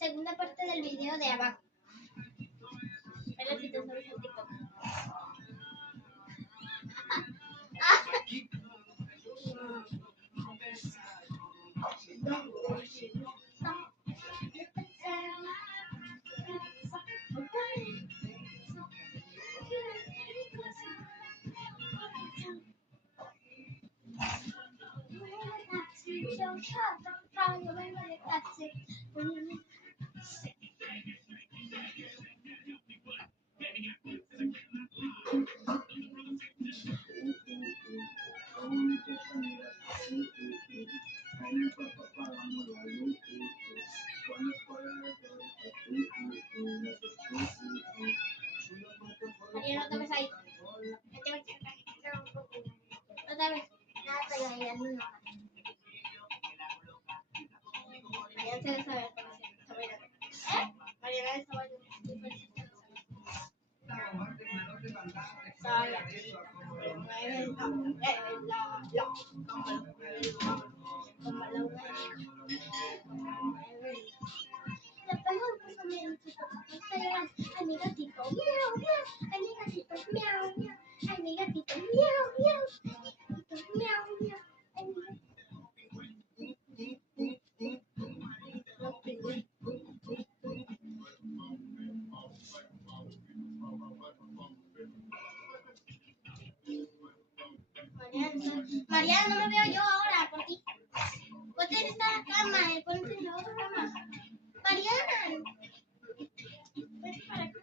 segunda parte del video de abajo. Pero si te subes el TikTok. María, no te ves ahí. No te ves. Nada, estoy bailando. María se sabe está bailando. Mariana está bailando. Ay, mi gatito, miau, miau. Ay, mi gatito, miau, miau. Ay, mi gatito, miau, miau. Ay, mi gatito, miau, miau. Ay, mi gatito. Mariana, no me veo yo ahora por ti. Ponte en esta cama, ponte en la otra cama. Mariana. Vete para acá.